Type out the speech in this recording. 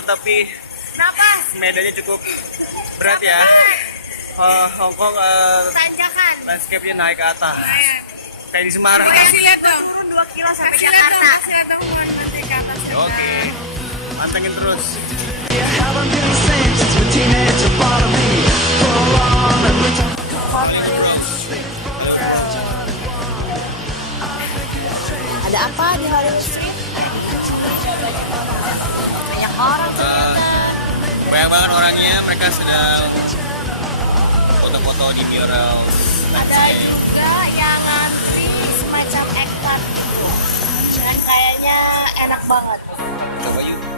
road tapi Kenapa? medannya cukup berat ya. Hong Kong Tanjakan. landscape-nya naik ke atas. Kayak di Semarang. Kasih lihat dong. Turun 2 kilo sampai Jakarta. Kasih lihat dong nanti ke atas. Oke. Pantengin terus. Ada apa di Hollywood Street? Banyak orang ternyata. Banyak banget orangnya, mereka sedang foto-foto di mural. Ada juga yang ngantri semacam ekpat gitu. Dan kayaknya enak banget. Coba yuk.